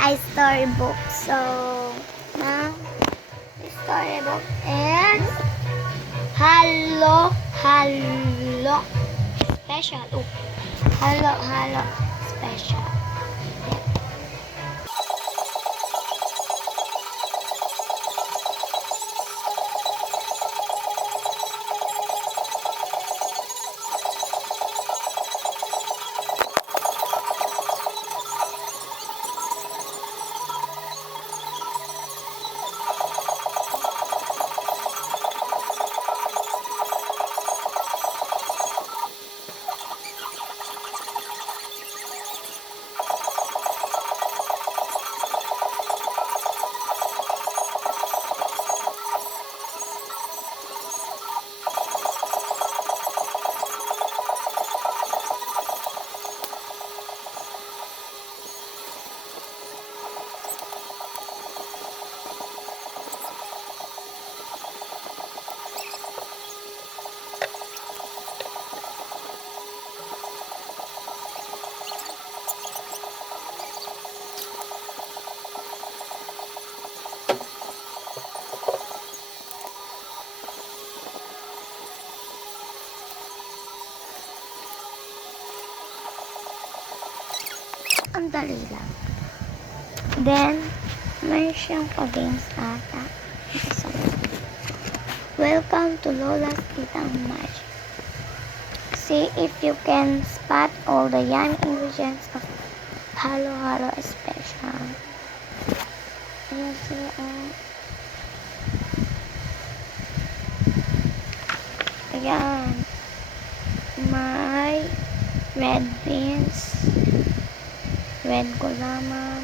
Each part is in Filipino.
a storybook. So, now, the storybook is Halo Halo Special. Oh, Halo Halo Special. Ang dali lang. Then, may siyang pa-games ata. Welcome to Lola's Kitang Magic. See if you can spot all the yummy ingredients of Halo Halo Special. Ayan siya. Ayan. May red beans, red gulaman,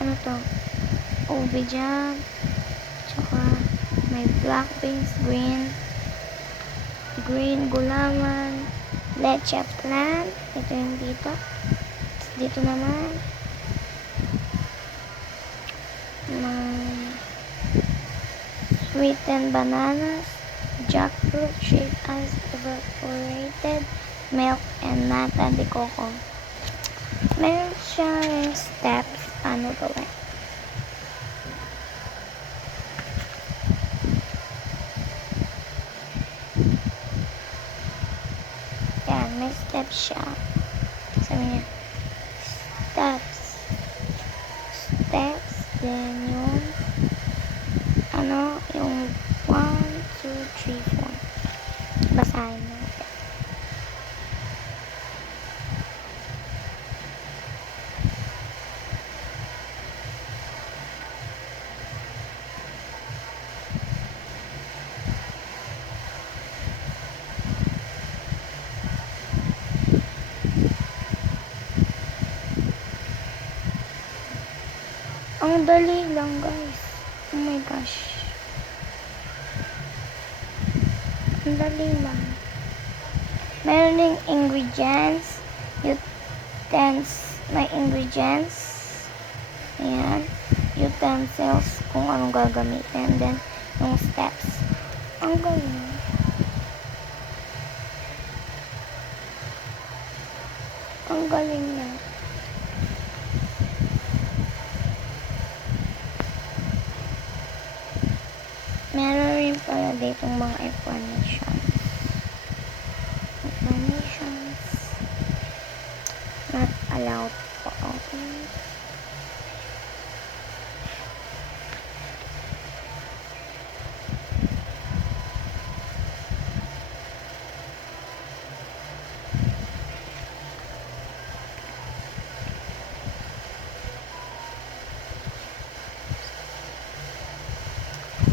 ano to, ubi jam, tsaka may black beans, green gulaman, leche plan, ito yung dito, dito naman, may sweetened bananas, jackfruit shaped as evaporated milk, and nata de coco. Meron siyang steps paano gawin. Yan, may steps siya. Sabi niya, steps, then yung yung 1, 2, 3, 4. Basahin natin. Ang dali lang, guys. Oh my gosh. Ang dali lang. Meron ding ingredients. May ingredients. Ayan. Utensils kung anong gagamitin. Then, yung steps. Ang galing. Ang galing niya. Meron rin pala ditong mga informations. Not allowed po. Okay.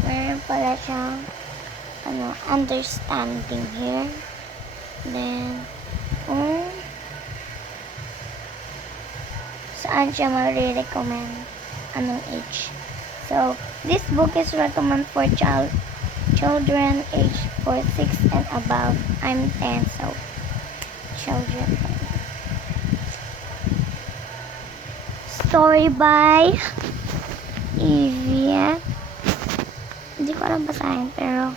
Meron pala siyang understanding here. Then, saan siya marirecommend, anong age. So, this book is recommended for children aged 6 and above. I'm 10, so children. Story by Yvette. Hindi ko alam basahin, pero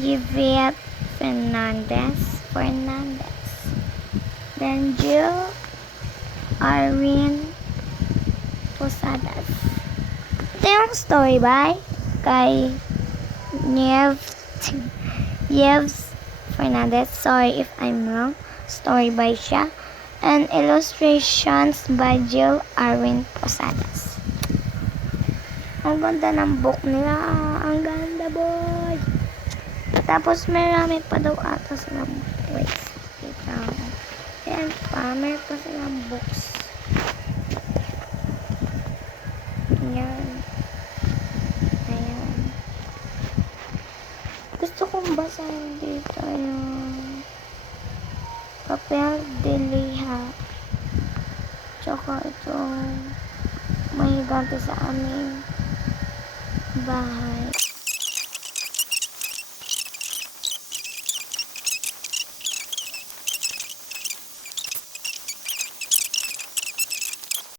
Yvette Fernandez. Then Jill Arwin Posadas. Ito yung story by kay Yevs Fernandez. Sorry if I'm wrong. Story by siya. And illustrations by Jill Arwin Posadas. Ang ganda ng book nila. Ang ganda, boy. Tapos marami pa daw ata silang wait. Ayan pa. Meron pa silang books. Ayan. Ayan. Gusto kong basahin dito yung Papel de Liha. Tsaka itong mahigante sa aming bahay.